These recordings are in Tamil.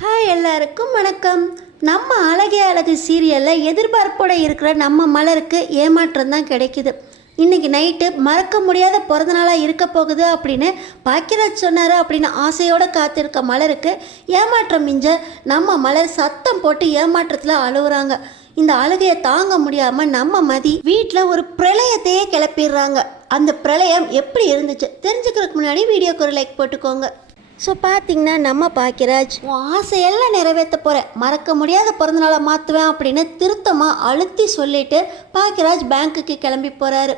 ஹாய் எல்லாருக்கும் வணக்கம். நம்ம அழகே அழகு சீரியலில் எதிர்பார்ப்போட இருக்கிற நம்ம மலருக்கு ஏமாற்றம் தான் கிடைக்குது. இன்றைக்கி நைட்டு மறக்க முடியாத பிறந்த நாளாக இருக்க போகுது அப்படின்னு பாக்கியராஜ் சொன்னார் அப்படின்னு ஆசையோடு காத்திருக்க மலருக்கு ஏமாற்றம் மிஞ்ச நம்ம மலர் சத்தம் போட்டு ஏமாற்றத்தில் அழுகுறாங்க. இந்த அழுகையை தாங்க முடியாமல் நம்ம மதி வீட்டில் ஒரு பிரளயத்தையே கிளப்பிடுறாங்க. அந்த பிரளயம் எப்படி இருந்துச்சு தெரிஞ்சுக்கிறதுக்கு முன்னாடி வீடியோக்கு ஒரு லைக் போட்டுக்கோங்க. ஸோ பார்த்தீங்கன்னா நம்ம பாக்கியராஜ் உன் ஆசையெல்லாம் நிறைவேற்ற போகிறேன், மறக்க முடியாத பிறந்தநாளை மாற்றுவேன் அப்படின்னு திருத்தமாக அழுத்தி சொல்லிட்டு பாக்கியராஜ் பேங்க்குக்கு கிளம்பி போகிறாரு.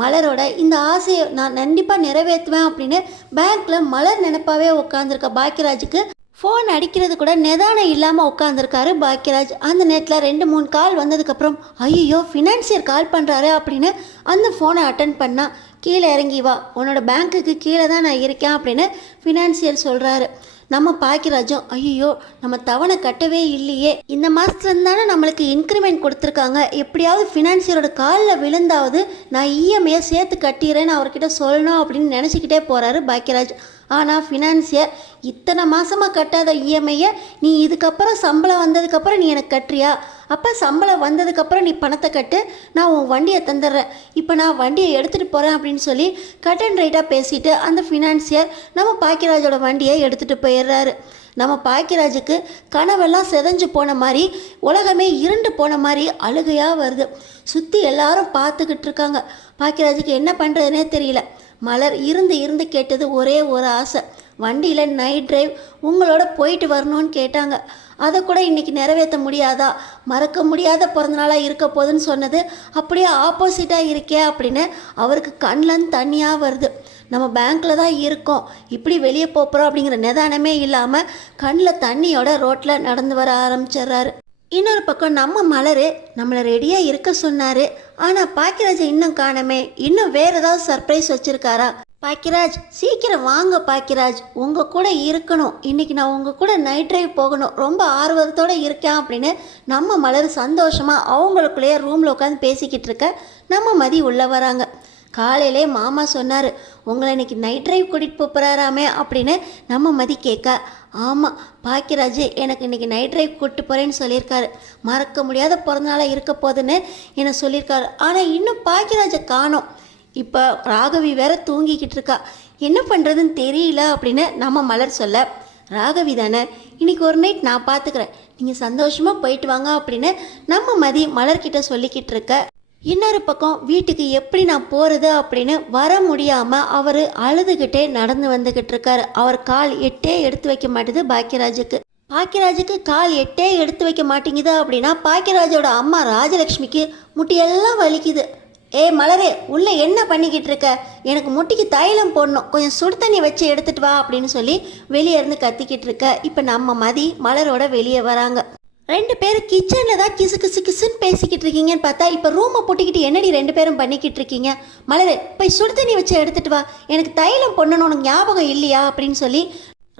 மலரோட இந்த ஆசையை நான் கண்டிப்பாக நிறைவேற்றுவேன் அப்படின்னு பேங்க்கில் மலர் நினைப்பாவே உட்காந்துருக்க பாக்கியராஜுக்கு ஃபோன் அடிக்கிறது கூட நிதானம் இல்லாமல் உட்காந்துருக்காரு பாக்கியராஜ். அந்த நேரத்தில் 2-3 கால் வந்ததுக்கப்புறம் ஐயோ ஃபினான்சியர் கால் பண்ணுறாரு அப்படின்னு அந்த ஃபோனை அட்டன் பண்ணால் கீழே இறங்கி வா, உன்னோட பேங்க்குக்கு கீழே தான் நான் இருக்கேன் அப்படின்னு ஃபினான்சியர் சொல்கிறாரு. நம்ம பாக்கியராஜும் ஐயோ நம்ம தவணை கட்டவே இல்லையே, இந்த மாதத்துலேருந்து தானே நம்மளுக்கு இன்க்ரிமெண்ட் கொடுத்துருக்காங்க, எப்படியாவது ஃபினான்சியரோட காலில் விழுந்தாவது நான் இஎம்ஐயை சேர்த்து கட்டிடுறேன்னு அவர்கிட்ட சொல்லணும் அப்படின்னு நினச்சிக்கிட்டே போகிறாரு பாக்கியராஜ். ஆனால் ஃபினான்சியர் இத்தனை மாதமாக கட்டாத இஎம்ஐயை நீ இதுக்கப்புறம் சம்பளம் வந்ததுக்கப்புறம் நீ எனக்கு கட்டுறியா, அப்போ சம்பளம் வந்ததுக்கப்புறம் நீ பணத்தை கட்டு, நான் உன் வண்டியை தந்துடுறேன், இப்போ நான் வண்டியை எடுத்துகிட்டு போகிறேன் அப்படின்னு சொல்லி கட் அண்ட் ரைட்டாக பேசிவிட்டு அந்த ஃபினான்சியர் நம்ம பாக்கியராஜோட வண்டியை எடுத்துகிட்டு போயிடுறாரு. நம்ம பாக்கியராஜுக்கு கனவெல்லாம் செதஞ்சு போன மாதிரி, உலகமே இருண்டு போன மாதிரி அழுகையாக வருது. சுற்றி எல்லாரும் பார்த்துக்கிட்டு இருக்காங்க. பாக்கியராஜுக்கு என்ன பண்ணுறதுனே தெரியல. மலர் இருந்து கேட்டது ஒரே ஒரு ஆசை, வண்டியில் நைட் டிரைவ் உங்களோட போயிட்டு வரணும்னு கேட்டாங்க. அதை கூட இன்றைக்கி நிறைவேற்ற முடியாதா, மறக்க முடியாத பிறந்தநாளாக இருக்க போதுன்னு சொன்னது அப்படியே ஆப்போசிட்டாக இருக்கே அப்படின்னு அவருக்கு கண்ணில் தண்ணியாக வருது. நம்ம பேங்க்கில் தான் இருக்கோம், இப்படி வெளியே போகிறோம் அப்படிங்கிற நிதானமே இல்லாமல் கண்ணில் தண்ணியோட ரோட்டில் நடந்து வர ஆரம்பிச்சிடுறாரு. இன்னொரு பக்கம் நம்ம மலர் நம்மளை ரெடியாக இருக்க சொன்னார், ஆனால் பாக்கியராஜை இன்னும் காணமே, இன்னும் வேறு ஏதாவது சர்ப்ரைஸ் வச்சுருக்காரா? பாக்கியராஜ் சீக்கிரம் வாங்க பாக்கியராஜ், உங்கள் கூட இருக்கணும், இன்றைக்கி நான் உங்கள் கூட நைட் ட்ரைவ் போகணும், ரொம்ப ஆர்வத்தோடு இருக்கேன் அப்படின்னு நம்ம மலர் சந்தோஷமாக அவங்களுக்குள்ளேயே ரூமில் உட்காந்து பேசிக்கிட்டு இருக்க நம்ம மதி உள்ளே வராங்க. காலையிலே மாமா சொன்னார் உங்களை இன்றைக்கி நைட் ட்ரைவ் கூட்டிகிட்டு போகிறாராமே அப்படின்னு நம்ம மதி கேட்க, ஆமாம் பாக்கியராஜ் எனக்கு இன்றைக்கி நைட் ட்ரைவ் கூப்பிட்டு போகிறேன்னு சொல்லியிருக்காரு, மறக்க முடியாத பிறந்தநாளாக இருக்க போதுன்னு என்னை சொல்லியிருக்காரு. ஆனால் இன்னும் பாக்கியராஜை காணோம். இப்போ ராகவி வேற தூங்கிக்கிட்டு இருக்கா, என்ன பண்ணுறதுன்னு தெரியல அப்படின்னு நம்ம மலர் சொல்ல, ராகவி தானே இன்றைக்கி ஒரு நைட் நான் பார்த்துக்கிறேன், நீங்கள் சந்தோஷமாக போயிட்டு வாங்க அப்படின்னு நம்ம மதி மலர்கிட்ட சொல்லிக்கிட்டு இருக்க. இன்னொரு பக்கம் வீட்டுக்கு எப்படி நான் போகிறது அப்படின்னு வர முடியாமல் அவர் அழுதுகிட்டே நடந்து வந்துக்கிட்டு இருக்காரு. அவர் கால் எட்டே எடுத்து வைக்க மாட்டேது பாக்கியராஜுக்கு கால் எட்டே எடுத்து வைக்க மாட்டேங்குது அப்படின்னா பாக்கியராஜோட அம்மா ராஜலக்ஷ்மிக்கு முட்டியெல்லாம் வலிக்குது. ஏ மலரே உள்ளே என்ன பண்ணிக்கிட்டு இருக்க, எனக்கு முட்டிக்கு தைலம் போடணும், கொஞ்சம் சுடு தண்ணி வச்சு எடுத்துகிட்டு வா அப்படின்னு சொல்லி வெளியே இருந்து கத்திக்கிட்டு இருக்க. இப்போ நம்ம மதி மலரோட வெளியே வராங்க. 2 பேரும் கிச்சனில் தான் கிசு கிசு கிசுன்னு பேசிக்கிட்டு இருக்கீங்கன்னு பார்த்தா இப்போ ரூமை போட்டிக்கிட்டு என்னடி 2 பேரும் பண்ணிக்கிட்டு இருக்கீங்க, மலரே போய் சுடு தண்ணி வச்சு எடுத்துகிட்டு வா, எனக்கு தைலம் பொண்ணணும் உனக்கு ஞாபகம் இல்லையா அப்படின்னு சொல்லி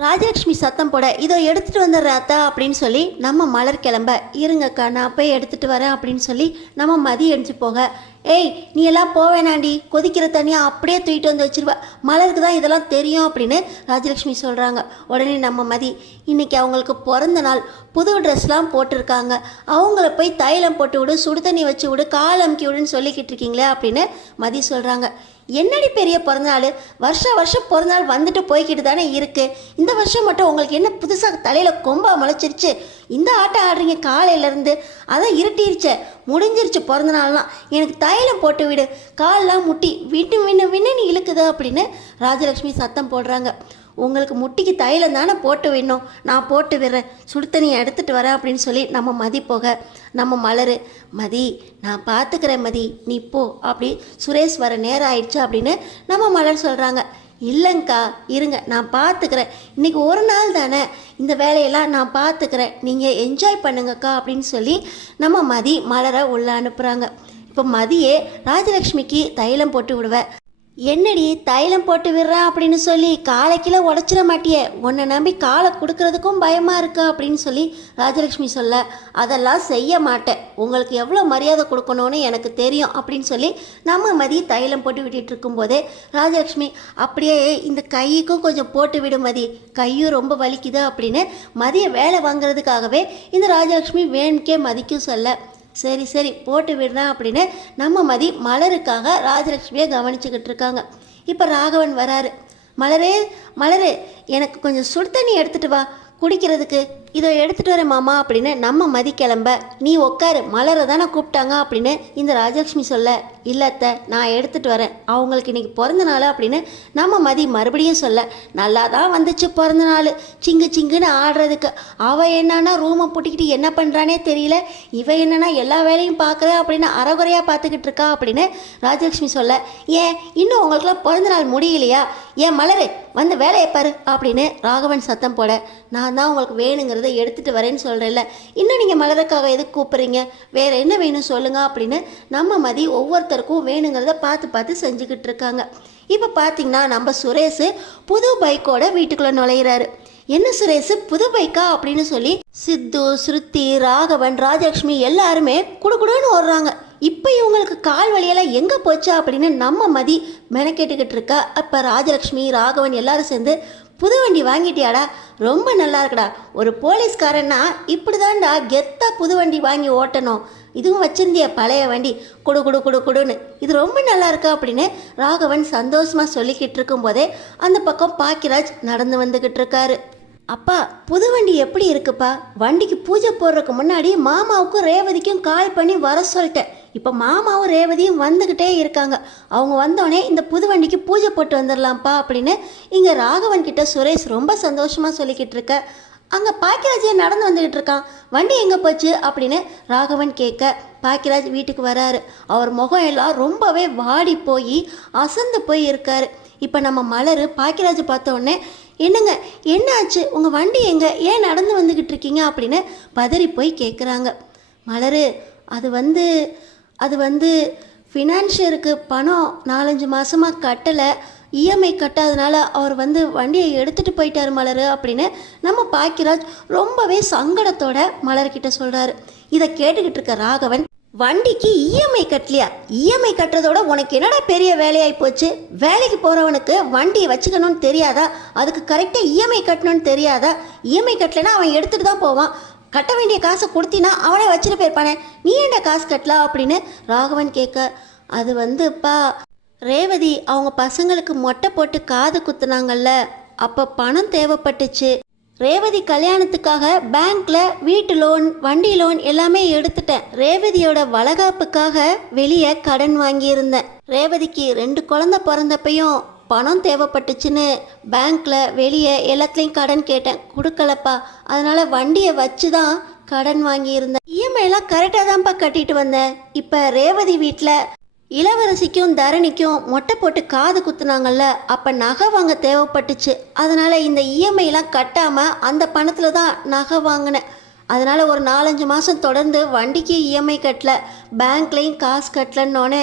ராஜலக்ஷ்மி சத்தம் போட, இதோ எடுத்துகிட்டு வந்துடுற அத்தா அப்படின்னு சொல்லி நம்ம மலர் கிளம்ப, இருங்கக்கா நான் போய் எடுத்துகிட்டு வரேன் அப்படின்னு சொல்லி நம்ம மதி எழுந்து போக, ஏய் நீ எல்லாம் போவேனாண்டி, கொதிக்கிற தண்ணியாக அப்படியே தூக்கிட்டு வந்து வச்சிருவா, மலருக்கு தான் இதெல்லாம் தெரியும் அப்படின்னு ராஜலக்ஷ்மி சொல்கிறாங்க. உடனே நம்ம மதி இன்றைக்கி அவங்களுக்கு பிறந்த நாள், புது ட்ரெஸ்லாம் போட்டிருக்காங்க, அவங்கள போய் தைலம் போட்டு விடு, சுடு தண்ணி வச்சு விடு, கால் அமுக்கி விடுன்னு சொல்லிக்கிட்டு இருக்கீங்களே அப்படின்னு மதி சொல்கிறாங்க. என்னடி பெரிய பிறந்தநாள், வருஷம் பிறந்தநாள் வந்துட்டு போய்கிட்டு தானே இருக்குது, இந்த வருஷம் மட்டும் உங்களுக்கு என்ன புதுசாக தலையில் கொம்பா முளைச்சிருச்சு, இந்த ஆட்டம் ஆடுறீங்க காலையிலேருந்து, அதான் இருட்டிருச்சே, முடிஞ்சிருச்சு பிறந்தநாள்லாம், எனக்கு தைலம் போட்டு விடு, காலெலாம் முட்டி விட்டு வின்னு இழுக்குது அப்படின்னு ராஜலக்ஷ்மி சத்தம் போடுறாங்க. உங்களுக்கு முட்டிக்கு தைலம் தானே போட்டு விடணும், நான் போட்டு விடுறேன், சுடு தண்ணியை எடுத்துகிட்டு வரேன் அப்படின்னு சொல்லி நம்ம மதி போக, நம்ம மலர் மதி நான் பார்த்துக்கிறேன் மதி நீ போ, அப்படி சுரேஷ் வர நேரம் ஆயிடுச்சு அப்படின்னு நம்ம மலர் சொல்கிறாங்க. இல்லைங்க்கா இருங்க நான் பார்த்துக்கிறேன், இன்றைக்கி ஒரு நாள் தானே, இந்த வேலையெல்லாம் நான் பார்த்துக்கிறேன், நீங்கள் என்ஜாய் பண்ணுங்கக்கா அப்படின்னு சொல்லி நம்ம மதி மலரை உள்ளே அனுப்புகிறாங்க. இப்போ மதியே ராஜலக்ஷ்மிக்கு தைலம் போட்டு விடுவேன், என்னடி தைலம் போட்டு விடுறேன் அப்படின்னு சொல்லி காலை கீழே உடச்சிட மாட்டியே, உன்னை நம்பி காலை கொடுக்கறதுக்கும் பயமாக இருக்கா அப்படின்னு சொல்லி ராஜலக்ஷ்மி சொல்ல, அதெல்லாம் செய்ய மாட்டேன், உங்களுக்கு எவ்வளோ மரியாதை கொடுக்கணும்னு எனக்கு தெரியும் அப்படின்னு சொல்லி நம்ம மதி தைலம் போட்டு விட்டுட்டு இருக்கும்போதே ராஜலக்ஷ்மி அப்படியே இந்த கைக்கும் கொஞ்சம் போட்டு விடு மதி, கையும் ரொம்ப வலிக்குது அப்படின்னு மதியை வேலை வாங்குறதுக்காகவே இந்த ராஜலக்ஷ்மி வேணுக்கே மதிக்கும் சொல்ல, சரி சரி போட்டு விடுறேன் அப்படின்னு நம்ம மதி மலருக்காக ராஜலக்ஷ்மியை கவனிச்சுக்கிட்டு இருக்காங்க. இப்போ ராகவன் வராரு. மலரே மலரே, எனக்கு கொஞ்சம் சுடு தண்ணி எடுத்துகிட்டு வா குடிக்கிறதுக்கு. இதோ எடுத்துகிட்டு வரேன் மாமா அப்படின்னு நம்ம மதி கிளம்ப, நீ உட்காரு, மலரை தானே கூப்பிட்டாங்க அப்படின்னு இந்த ராஜலக்ஷ்மி சொல்ல, இல்லத்த நான் எடுத்துகிட்டு வரேன், அவங்களுக்கு இன்றைக்கி பிறந்த நாள் அப்படின்னு நம்ம மதி மறுபடியும் சொல்ல, நல்லா தான் வந்துச்சு பிறந்த நாள், சிங்கு சிங்குன்னு ஆடுறதுக்கு. அவள் என்னன்னா ரூமை பூட்டிக்கிட்டு என்ன பண்ணுறானே தெரியல, இவ என்னன்னா எல்லா வேலையும் பார்க்குற அப்படின்னு அறகுறையாக பார்த்துக்கிட்டு இருக்கா அப்படின்னு ராஜலக்ஷ்மி சொல்ல, ஏன் இன்னும் உங்களுக்குலாம் பிறந்த நாள் முடியலையா, ஏன் மலரு வந்து வேலையை பாரு அப்படின்னு ராகவன் சத்தம் போட, நான் தான் உங்களுக்கு வேணுங்கிறத எடுத்துகிட்டு வரேன்னு சொல்கிறேன்ல, இன்னும் நீங்கள் மலருக்காக எதுக்கு கூப்பிட்றீங்க, வேறு என்ன வேணும் சொல்லுங்கள் அப்படின்னு நம்ம மதி ஒவ்வொருத்தருக்கும் வேணுங்கிறத பார்த்து பார்த்து செஞ்சுக்கிட்டு இருக்காங்க. இப்போ பார்த்தீங்கன்னா நம்ம சுரேஷ் புது பைக்கோட வீட்டுக்குள்ளே நுழையிறாரு. என்ன சுரேஷ் புது பைக்கா அப்படின்னு சொல்லி சித்து, ஸ்ருதி, ராகவன், ராஜலக்ஷ்மி எல்லாருமே குடுகுடுன்னு ஓடுறாங்க. இப்போ இவங்களுக்கு கால் வலியெல்லாம் எங்கே போச்சா அப்படின்னு நம்ம மதி மெனக்கெட்டுக்கிட்டு இருக்கா. அப்போ ராஜலக்ஷ்மி, ராகவன் எல்லாரும் சேர்ந்து, புது வண்டி வாங்கிட்டியாடா, ரொம்ப நல்லா இருக்குடா, ஒரு போலீஸ்காரன்னா இப்படி தான்டா கெத்தா புது வண்டி வாங்கி ஓட்டணும், இதுவும் வச்சிருந்திய பழைய வண்டி குடு குடு குடு குடுன்னு, இது ரொம்ப நல்லா இருக்கா அப்படின்னு ராகவன் சந்தோஷமாக சொல்லிக்கிட்டு இருக்கும்போதே அந்த பக்கம் பாக்கியராஜ் நடந்து வந்துக்கிட்டு இருக்காரு. அப்பா புது வண்டி எப்படி இருக்குப்பா, வண்டிக்கு பூஜை போடுறதுக்கு முன்னாடி மாமாவுக்கும் ரேவதிக்கும் கால் பண்ணி வர சொல்லிட்டேன், இப்போ மாமாவும் ரேவதியும் வந்துக்கிட்டே இருக்காங்க, அவங்க வந்தோடனே இந்த புது வண்டிக்கு பூஜை போட்டு வந்துடலாம்ப்பா அப்படின்னு இங்கே ராகவன் கிட்ட சுரேஷ் ரொம்ப சந்தோஷமாக சொல்லிக்கிட்டு இருக்க. அங்கே பாக்கியராஜே நடந்து வந்துக்கிட்டு இருக்கான், வண்டி எங்கே போச்சு அப்படின்னு ராகவன் கேட்க, பாக்கியராஜ் வீட்டுக்கு வராரு. அவர் முகம் எல்லாம் ரொம்பவே வாடி போய் அசந்து போய் இருக்காரு. இப்போ நம்ம மலர் பாக்கியராஜ் பார்த்த உடனே, என்னங்க என்ன ஆச்சு, உங்கள் வண்டி எங்கே, ஏன் நடந்து வந்துக்கிட்டு இருக்கீங்க அப்படின்னு பதறி போய் கேட்குறாங்க. மலர் அது வந்து ஃபினான்ஷியருக்கு பணம் 4-5 மாதமாக கட்டலை, இஎம்ஐ கட்டாதனால அவர் வண்டியை எடுத்துகிட்டு போயிட்டார் மலர் அப்படின்னு நம்ம பாக்கியராஜ் ரொம்பவே சங்கடத்தோட மலர்கிட்ட சொல்கிறாரு. இதை கேட்டுக்கிட்டு இருக்க ராகவன், வண்டிக்கு இஎம்ஐ கட்டலையா, இஎம்ஐ கட்டுறதோட உனக்கு என்னடா பெரிய வேலையாகி போச்சு, வேலைக்கு போகிறவனுக்கு வண்டியை வச்சுக்கணும்னு தெரியாதா, அதுக்கு கரெக்டாக இஎம்ஐ கட்டணும்னு தெரியாதா, இஎம்ஐ கட்டலைன்னா அவன் எடுத்துகிட்டு தான் போவான், கட்ட வேண்டிய காசை கொடுத்தினா அவனே வச்சுட்டு போயிருப்பானே, நீ என்ன காசு கட்டலாம் அப்படின்னு ராகவன் கேட்க, அதுப்பா ரேவதி அவங்க பசங்களுக்கு மொட்டை போட்டு காது குத்துனாங்கல்ல, அப்போ பணம் தேவைப்பட்டுச்சு, ரேவதி கல்யாணத்துக்காக பேங்க்ல வீட்டு லோன், வண்டி லோன் எல்லாமே எடுத்துட்டேன், ரேவதியோட வளகாப்புக்காக வெளியே கடன் வாங்கியிருந்தேன், ரேவதிக்கு 2 குழந்தை பிறந்தப்பையும் பணம் தேவைப்பட்டுச்சுன்னு பேங்க்ல வெளியே எல்லாத்துலேயும் கடன் கேட்டேன், கொடுக்கலப்பா, அதனால வண்டியை வச்சு தான் கடன் வாங்கியிருந்தேன், இஎம்ஐலாம் கரெக்டாக தான்ப்பா கட்டிட்டு வந்தேன், இப்போ ரேவதி வீட்டில் இளவரசிக்கும் தரணிக்கும் மொட்டை போட்டு காது குத்துனாங்கல்ல, அப்போ நகை வாங்க தேவைப்பட்டுச்சு, அதனால் இந்த இஎம்ஐலாம் கட்டாமல் அந்த பணத்தில் தான் நகை வாங்கினேன், அதனால் ஒரு 4-5 மாதம் தொடர்ந்து வண்டிக்கு இஎம்ஐ கட்டல, பேங்க்லேயும் காசு கட்டலன்னொன்னே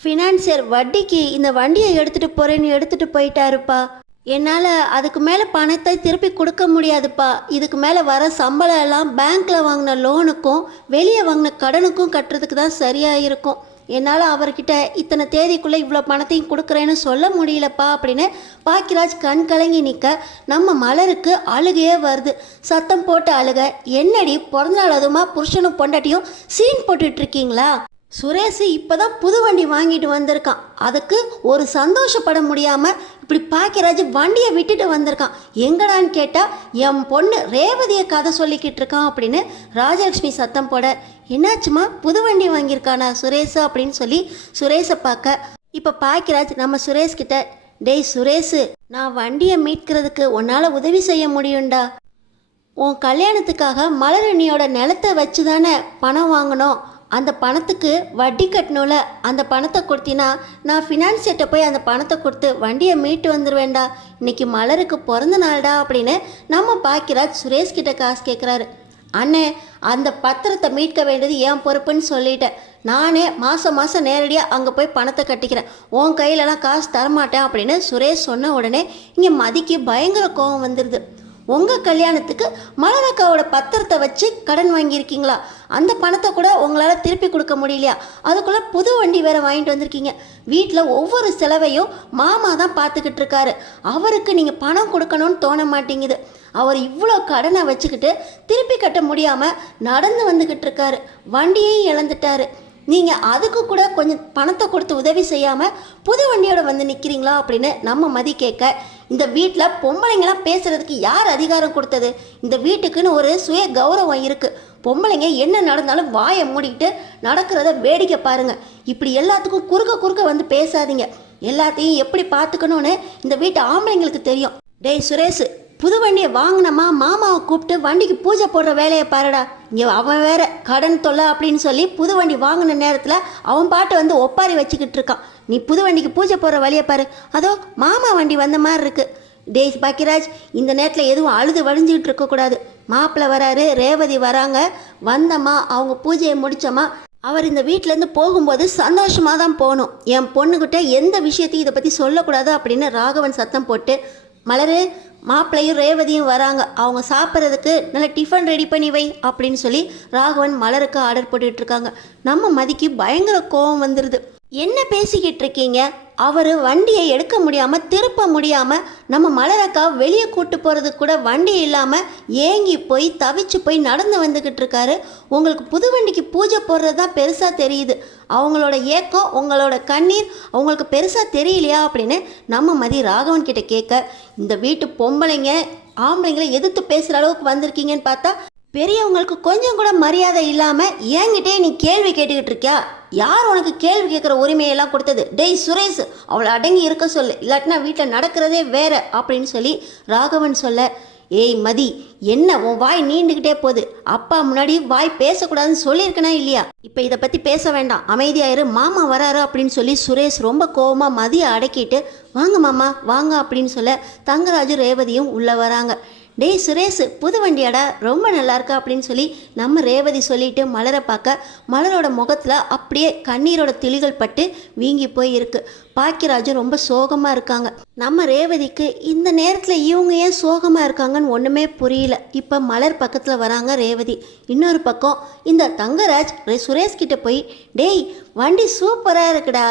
ஃபினான்சியர் வட்டிக்கு இந்த வண்டியை எடுத்துகிட்டு போகிறேன்னு எடுத்துகிட்டு போயிட்டாருப்பா, என்னால் அதுக்கு மேலே பணத்தை திருப்பி கொடுக்க முடியாதுப்பா, இதுக்கு மேலே வர சம்பளம் எல்லாம் பேங்க்கில் வாங்கின லோனுக்கும் வெளியே வாங்கின கடனுக்கும் கட்டுறதுக்கு தான் சரியாக இருக்கும், என்னால் அவர்கிட்ட இத்தனை தேதிக்குள்ளே இவ்வளோ பணத்தையும் கொடுக்குறேன்னு சொல்ல முடியலப்பா அப்படின்னு பாக்கியராஜ் கண் கலங்கி நிற்க, நம்ம மலருக்கு அழுகையே வருது. சத்தம் போட்டு அழுக, என்னடி பிறந்தநாள் அதுமா புருஷனும் பொண்டாட்டியும் சீன் போட்டுட்ருக்கீங்களா, சுரேஷ் இப்போ தான் புது வண்டி வாங்கிட்டு வந்திருக்கான், அதுக்கு ஒரு சந்தோஷப்பட முடியாமல் இப்படி பாக்கியராஜ் வண்டியை விட்டுட்டு வந்திருக்கான், எங்கடான்னு கேட்டால் என் பொண்ணு ரேவதியை கதை சொல்லிக்கிட்டு இருக்கான் அப்படின்னு ராஜலக்ஷ்மி சத்தம் போட, என்னாச்சுமா புது வண்டி வாங்கியிருக்கானா சுரேஷ் அப்படின்னு சொல்லி சுரேஷை பார்க்க, இப்போ பாக்கியராஜ் நம்ம சுரேஷ்கிட்ட, டேய் சுரேஷ், நான் வண்டியை மீட்கிறதுக்கு உன்னால் உதவி செய்ய முடியும்டா, உன் கல்யாணத்துக்காக மலரணியோட நிலத்தை வச்சு தானே பணம் வாங்கினோம், அந்த பணத்துக்கு வட்டி கட்டணும்ல, அந்த பணத்தை கொடுத்தினா நான் ஃபினான்சியர்கிட்ட போய் அந்த பணத்தை கொடுத்து வண்டியை மீட்டு வந்துடுவேண்டா, இன்னைக்கு மலருக்கு பிறந்த நாள்டா அப்படின்னு நம்ம பாக்கியராஜ் சுரேஷ்கிட்ட காசு கேட்குறாரு. அண்ணே, அந்த பத்திரத்தை மீட்க வேண்டியது என் பொறுப்புன்னு சொல்லிட்டேன். நானே மாதம் மாதம் நேரடியாக அங்கே போய் பணத்தை கட்டிக்கிறேன், உன் கையிலலாம் காசு தரமாட்டேன் அப்படின்னு சுரேஷ் சொன்ன உடனே இங்கே மதிக்கு பயங்கர கோபம் வந்துடுது. உங்கள் கல்யாணத்துக்கு மலரக்காவோட பத்திரத்தை வச்சு கடன் வாங்கியிருக்கீங்களா? அந்த பணத்தை கூட உங்களால் திருப்பி கொடுக்க முடியலையா? அதுக்குள்ளே புது வண்டி வேறு வாங்கிட்டு வந்திருக்கீங்க. வீட்டில் ஒவ்வொரு செலவையும் மாமா தான் பார்த்துக்கிட்டு இருக்காரு. அவருக்கு நீங்கள் பணம் கொடுக்கணும்னு தோண மாட்டேங்குது. அவர் இவ்வளோ கடனை வச்சுக்கிட்டு திருப்பி கட்ட முடியாமல் நடந்து வந்துக்கிட்டு இருக்காரு. வண்டியையும் இழந்துட்டாரு. நீங்கள் அதுக்கு கூட கொஞ்சம் பணத்தை கொடுத்து உதவி செய்யாமல் புது வண்டியோட வந்து நிற்கிறீங்களா அப்படின்னு நம்ம மதி கேட்க, இந்த வீட்டில் பொம்பளைங்களாம் பேசுகிறதுக்கு யார் அதிகாரம் கொடுத்தது? இந்த வீட்டுக்குன்னு ஒரு சுய கௌரவம் இருக்குது. பொம்பளைங்க என்ன நடந்தாலும் வாயை மூடிக்கிட்டு நடக்கிறத வேடிக்கை பாருங்கள். இப்படி எல்லாத்துக்கும் குறுக்க வந்து பேசாதீங்க. எல்லாத்தையும் எப்படி பார்த்துக்கணும்னு இந்த வீட்டு ஆம்பளைங்களுக்கு தெரியும். டேய் சுரேஷ், புது வண்டியை வாங்கினமா மாமாவை கூப்பிட்டு வண்டிக்கு பூஜை போடுற வேலையை பாருடா. இங்கே அவன் வேற கடன் தொல்லை அப்படின்னு சொல்லி புது வண்டி வாங்கின நேரத்தில் அவன் பாட்டை வந்து ஒப்பாரி வச்சுக்கிட்டு இருக்கான். நீ புது வண்டிக்கு பூஜை போடுற வழியை பாரு. அதோ மாமா வண்டி வந்த மாதிரி இருக்குது. டேய் பாக்கியராஜ், இந்த நேரத்தில் எதுவும் அழுது வழிஞ்சிக்கிட்டு இருக்கக்கூடாது. மாப்பிள்ளை வராரு, ரேவதி வராங்க, வந்தம்மா அவங்க பூஜையை முடித்தோமா. அவர் இந்த வீட்டிலேருந்து போகும்போது சந்தோஷமாக தான் போகணும். என் பொண்ணுக்கிட்ட எந்த விஷயத்தையும் இதை பற்றி சொல்லக்கூடாது அப்படின்னு ராகவன் சத்தம் போட்டு, மலரு, மாப்பிள்ளையும் ரேவதியும் வராங்க, அவங்க சாப்பிட்றதுக்கு நல்ல டிஃபன் ரெடி பண்ணி வை அப்படின்னு சொல்லி ராகவன் மலருக்கு ஆர்டர் போட்டுட்ருக்காங்க. நம்ம மதிக்கு பயங்கர கோபம் வந்துடுது. என்ன பேசிக்கிட்டு இருக்கீங்க? அவர் வண்டியை எடுக்க முடியாமல் திருப்ப முடியாமல் நம்ம மலரக்கா வெளியே கூட்டு போகிறதுக்கு கூட வண்டி இல்லாமல் ஏங்கி போய் தவிச்சு போய் நடந்து வந்துக்கிட்டு இருக்காரு. உங்களுக்கு புது வண்டிக்கு பூஜை போடுறது தான் பெருசாக தெரியுது. அவங்களோட ஏக்கம், உங்களோட கண்ணீர் அவங்களுக்கு பெருசாக தெரியலையா அப்படின்னு நம்ம மதி ராகவன் கிட்ட கேட்க, இந்த வீட்டு பொம்பளைங்க ஆம்பளைங்களை எதிர்த்து பேசுகிற அளவுக்கு வந்திருக்கீங்கன்னு பார்த்தா பெரியவங்களுக்கு கொஞ்சம் கூட மரியாதை இல்லாமல் என்கிட்டே நீ கேள்வி கேட்டுக்கிட்டு இருக்கியா? யார் உனக்கு கேள்வி கேட்குற உரிமையெல்லாம் கொடுத்தது? டேய் சுரேஷ், அவளை அடங்கி இருக்க சொல்லு, இல்லாட்டினா வீட்டில் நடக்கிறதே வேற அப்படின்னு சொல்லி ராகவன் சொல்ல, ஏய் மதி, என்ன உன் வாய் நீண்டுக்கிட்டே போகுது? அப்பா முன்னாடி வாய் பேசக்கூடாதுன்னு சொல்லியிருக்கனா இல்லையா? இப்போ இதை பற்றி பேச வேண்டாம், அமைதியாயிரு, மாமா வராரு அப்படின்னு சொல்லி சுரேஷ் ரொம்ப கோவமாக மதியை அடக்கிட்டு, வாங்க மாமா வாங்க அப்படின்னு சொல்ல தங்கராஜு ரேவதியும் உள்ளே வராங்க. டேய் சுரேஷ், புது வண்டியாடா, ரொம்ப நல்லா இருக்கா அப்படின்னு சொல்லி நம்ம ரேவதி சொல்லிட்டு மலரை பார்க்க, மலரோட முகத்தில் அப்படியே கண்ணீரோட திளிகள் பட்டு வீங்கி போய் இருக்கு. பாக்கியராஜு ரொம்ப சோகமாக இருக்காங்க. நம்ம ரேவதிக்கு இந்த நேரத்தில் இவங்க ஏன் சோகமாக இருக்காங்கன்னு ஒன்றுமே புரியல. இப்போ மலர் பக்கத்தில் வராங்க ரேவதி. இன்னொரு பக்கம் இந்த தங்கராஜ் சுரேஷ்கிட்ட போய், டேய் வண்டி சூப்பராக இருக்குடா,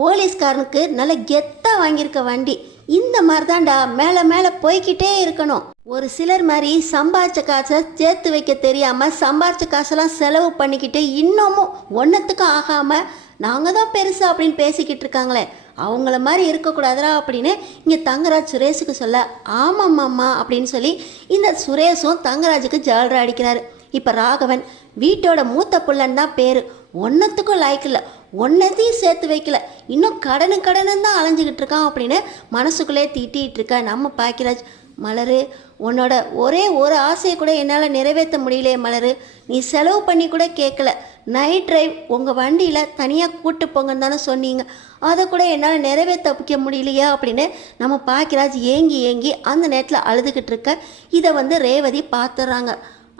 போலீஸ்காரனுக்கு நல்ல கெத்தாக வாங்கியிருக்க வண்டி, இந்த மாதிரி தான்டா மேலே மேலே போய்கிட்டே இருக்கணும். ஒரு சிலர் மாதிரி சம்பாரிச்ச காசை சேர்த்து வைக்க தெரியாமல் சம்பாரிச்ச காசெல்லாம் செலவு பண்ணிக்கிட்டு இன்னமும் ஒன்றத்துக்கும் ஆகாமல் நாங்கள் தான் பெருசு அப்படின்னு பேசிக்கிட்டு இருக்காங்களே, அவங்கள மாதிரி இருக்கக்கூடாதுரா அப்படின்னு இங்கே தங்கராஜ் சுரேஷுக்கு சொல்ல, ஆமாம்மாம்மா அப்படின்னு சொல்லி இந்த சுரேஷும் தங்கராஜுக்கு ஜால்ரா அடிக்கிறாரு. இப்போ ராகவன் வீட்டோட மூத்த புள்ளன் தான் பேர், ஒன்றத்துக்கும் லாய்க்கில்லை, ஒன்றத்தையும் சேர்த்து வைக்கல, இன்னும் கடனு தான் அலைஞ்சிக்கிட்டு இருக்கான் அப்படின்னு மனசுக்குள்ளே திட்டிகிட்டு இருக்க நம்ம பாக்கியராஜ், மலரு, உன்னோட ஒரே ஒரு ஆசையை கூட என்னால் நிறைவேற்ற முடியலையே மலரு, நீ செலவு பண்ணி கூட கேட்கல, நைட் ட்ரைவ் உங்கள் வண்டியில் தனியாக கூட்டு போங்கன்னு தானே சொன்னீங்க, அதை கூட என்னால் நிறைவேற்ற முடியலையா அப்படின்னு நம்ம பாக்கியராஜ் ஏங்கி அந்த நேரத்தில் அழுதுகிட்டு இருக்க, இதை வந்து ரேவதி பார்த்துட்றாங்க.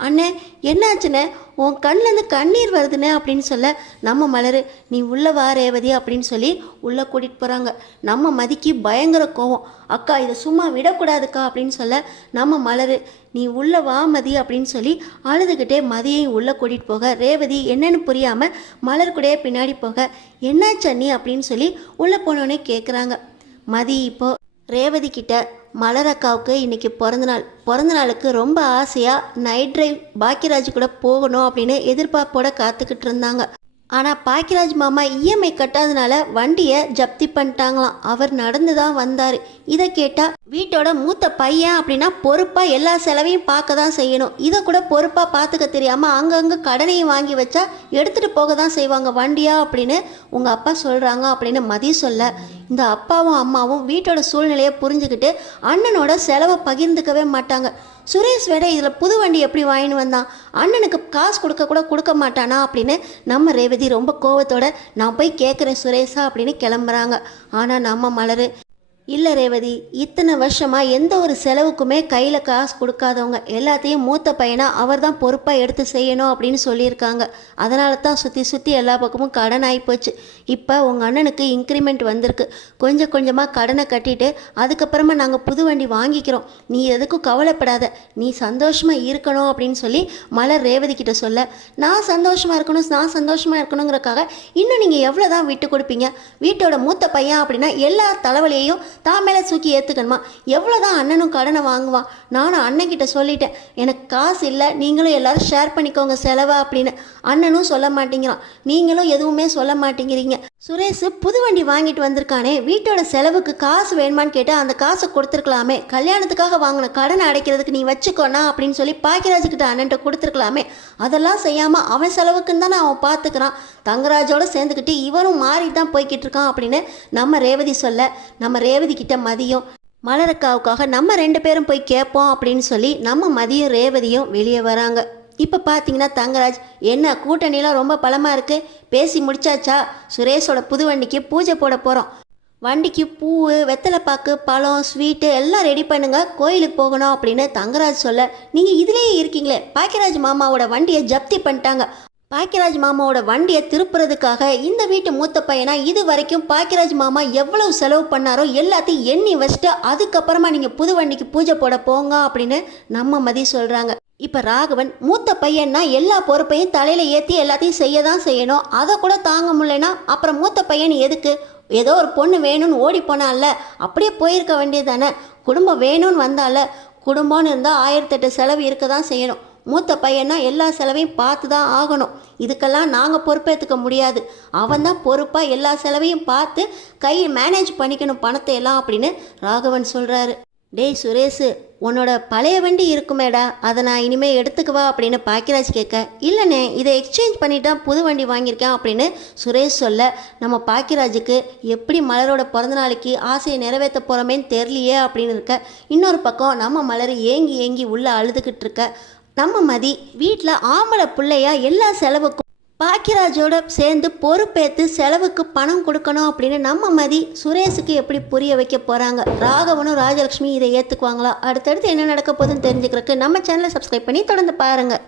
அண்ணே என்னாச்சுண்ணே, உன் கண்ணிலேருந்து கண்ணீர் வருதுண்ணே அப்படின்னு சொல்ல, நம்ம மலரு, நீ உள்ளே வா ரேவதி அப்படின்னு சொல்லி உள்ளே கூட்டிகிட்டு போகிறாங்க. நம்ம மதிக்கு பயங்கர கோவம், அக்கா இதை சும்மா விடக்கூடாதுக்கா அப்படின்னு சொல்ல, நம்ம மலரு, நீ உள்ளே வா மதி அப்படின்னு சொல்லி அழுதுகிட்டே மதியையும் உள்ளே கூட்டிகிட்டு போக, ரேவதி என்னென்னு புரியாமல் மலர் கூடயே பின்னாடி போக, என்னாச்சு அண்ணி அப்படின்னு சொல்லி உள்ளே போனோன்னே கேட்குறாங்க. மதி இப்போ ரேவதி கிட்ட, மலரக்காவுக்கு இன்றைக்கி பிறந்த நாளுக்கு ரொம்ப ஆசையாக நைட் ட்ரைவ் பாக்கியராஜ் கூட போகணும் அப்படின்னு எதிர்பார்ப்போட காத்துக்கிட்டு இருந்தாங்க. ஆனால் பாக்கியராஜ் மாமா இஎம்ஐ கட்டாதனால வண்டியை ஜப்தி பண்ணிட்டாங்களாம். அவர் நடந்து தான் வந்தார். இதை கேட்டால் வீட்டோட மூத்த பையன் அப்படின்னா பொறுப்பாக எல்லா செலவையும் பார்க்க தான் செய்யணும், இதை கூட பொறுப்பாக பார்த்துக்க தெரியாமல் அங்கங்கே கடனையும் வாங்கி வச்சா எடுத்துகிட்டு போக தான் செய்வாங்க வண்டியா அப்படின்னு உங்கள் அப்பா சொல்கிறாங்க அப்படின்னு மதி சொல்ல, இந்த அப்பாவும் அம்மாவும் வீட்டோட சூழ்நிலையை புரிஞ்சுக்கிட்டு அண்ணனோட செலவை பகிர்ந்துக்கவே மாட்டாங்க. சுரேஷ் வேற இதில் புது வண்டி எப்படி வாங்கின்னு வந்தான், அண்ணனுக்கு காசு கொடுக்க மாட்டானா அப்படின்னு நம்ம ரேவதி ரொம்ப கோவத்தோட, நான் போய் கேட்குறேன் சுரேஷா அப்படின்னு கிளம்புறாங்க. ஆனால் நம்ம மலரு, இல்லை ரேவதி, இத்தனை வருஷமாக எந்த ஒரு செலவுக்குமே கையில் காசு கொடுக்காதவங்க எல்லாத்தையும் மூத்த பையனா அவர் தான் பொறுப்பாக எடுத்து செய்யணும் அப்படின்னு சொல்லியிருக்காங்க. அதனால தான் சுற்றி சுற்றி எல்லா பக்கமும் கடன் ஆகிப்போச்சு. இப்போ உங்கள் அண்ணனுக்கு இன்க்ரிமெண்ட் வந்திருக்கு. கொஞ்சம் கொஞ்சமாக கடனை கட்டிட்டு அதுக்கப்புறமா நாங்கள் புது வண்டி வாங்கிக்கிறோம். நீ எதுக்கும் கவலைப்படாத, நீ சந்தோஷமாக இருக்கணும் அப்படின்னு சொல்லி மலர் ரேவதி கிட்ட சொல்ல, நான் சந்தோஷமாக இருக்கணுங்கிறக்காக இன்னும் நீங்கள் எவ்வளோ தான் விட்டு கொடுப்பீங்க? வீட்டோட மூத்த பையன் அப்படின்னா எல்லா தலைவலியையும் தான் மேலே தூக்கி ஏற்றுக்கணுமா? எவ்வளோதான் அண்ணனும் கடனை வாங்குவான்? நானும் அண்ணன்கிட்ட சொல்லிட்டேன், எனக்கு காசு இல்லை, நீங்களும் எல்லாரும் ஷேர் பண்ணிக்கோங்க செலவை அப்படின்னு. அண்ணனும் சொல்ல மாட்டேங்கிறான், நீங்களும் எதுவுமே சொல்ல மாட்டேங்கிறீங்க. சுரேஷ் புது வண்டி வாங்கிட்டு வந்திருக்கானே, வீட்டோட செலவுக்கு காசு வேணுமான்னு கேட்டு அந்த காசை கொடுத்துருக்கலாமே. கல்யாணத்துக்காக வாங்கின கடனை அடைக்கிறதுக்கு நீ வச்சுக்கோனா அப்படின்னு சொல்லி பாக்கியராஜுக்கிட்ட அண்ணன்ட்ட கொடுத்துருக்கலாமே. அதெல்லாம் செய்யாமல் அவன் செலவுக்குன்னு தானே அவன் பார்த்துக்கிறான். தங்கராஜோட சேர்ந்துக்கிட்டு இவரும் மாறி தான் போய்கிட்டு இருக்கான் அப்படின்னு நம்ம ரேவதி சொல்ல, நம்ம ரேவதி கிட்ட மதியம் மலரக்காவுக்காக நம்ம 2 பேரும் போய் கேட்போம் அப்படின்னு சொல்லி நம்ம மதியம் ரேவதியும் வெளியே வராங்க. இப்போ பார்த்தீங்கன்னா தங்கராஜ், என்ன கூட்டணிலாம் ரொம்ப பலமாக இருக்குது, பேசி முடிச்சாச்சா? சுரேஷோட புது வண்டிக்கு பூஜை போட போகிறோம். வண்டிக்கு பூ, வெத்தலைப்பாக்கு, பழம், ஸ்வீட்டு எல்லாம் ரெடி பண்ணுங்க, கோயிலுக்கு போகணும் அப்படின்னு தங்கராஜ் சொல்ல, நீங்கள் இதுலேயே இருக்கீங்களே, பாக்கியராஜ் மாமாவோட வண்டியை ஜப்தி பண்ணிட்டாங்க. பாக்கியராஜ் மாமாவோட வண்டியை திருப்புறதுக்காக இந்த வீட்டு மூத்த பையனா இது வரைக்கும் பாக்கியராஜ் மாமா எவ்வளவு செலவு பண்ணாரோ எல்லாத்தையும் எண்ணி வச்சுட்டு அதுக்கப்புறமா நீங்கள் புது வண்டிக்கு பூஜை போட போங்க அப்படின்னு நம்ம மதி சொல்கிறாங்க. இப்போ ராகவன், மூத்த பையன்னா எல்லா பொறுப்பையும் தலையில் ஏற்றி எல்லாத்தையும் செய்ய தான் செய்யணும், அதை கூட தாங்க முடியலன்னா அப்புறம் மூத்த பையன் எதுக்கு? ஏதோ ஒரு பொண்ணு வேணும்னு ஓடி போனால அப்படியே போயிருக்க வேண்டியது தானே. குடும்பம் வேணும்னு வந்தால, குடும்பம்னு இருந்தால் 1008 செலவு இருக்க தான் செய்யணும். மூத்த பையனா எல்லா செலவையும் பார்த்து தான் ஆகணும். இதுக்கெல்லாம் நாங்கள் பொறுப்பேற்றுக்க முடியாது. அவன் தான் பொறுப்பாக எல்லா செலவையும் பார்த்து கையில் மேனேஜ் பண்ணிக்கணும் பணத்தை எல்லாம் அப்படின்னு ராகவன் சொல்கிறாரு. டேய் சுரேஷு, உன்னோட பழைய வண்டி இருக்குமேடா, அதை நான் இனிமேல் எடுத்துக்குவா அப்படின்னு பாக்கியராஜ் கேட்க, இல்லைண்ணே இதை எக்ஸ்சேஞ்ச் பண்ணிட்டு தான் புது வண்டி வாங்கியிருக்கேன் அப்படின்னு சுரேஷ் சொல்ல, நம்ம பாக்கியராஜுக்கு எப்படி மலரோட பிறந்த நாளைக்கு ஆசையை நிறைவேற்ற போகிறோமேன்னு தெரியலையே அப்படின்னு இருக்க, இன்னொரு பக்கம் நம்ம மலர் ஏங்கி ஏங்கி உள்ளே அழுதுகிட்டு இருக்க, நம்ம மதி வீட்டில் ஆம்பளை பிள்ளையா எல்லா செலவுக்கும் பாக்கியராஜோட சேர்ந்து பொறுப்பேற்று செலவுக்கு பணம் கொடுக்கணும் அப்படின்னு நம்ம மதி சுரேஷுக்கு எப்படி புரிய வைக்க போகிறாங்க. ராகவனும் ராஜலட்சுமி இதை ஏற்றுக்குவாங்களா? அடுத்தடுத்து என்ன நடக்க போகுதுன்னு தெரிஞ்சுக்கிறதுக்கு நம்ம சேனலை சப்ஸ்கிரைப் பண்ணி தொடர்ந்து பாருங்கள்.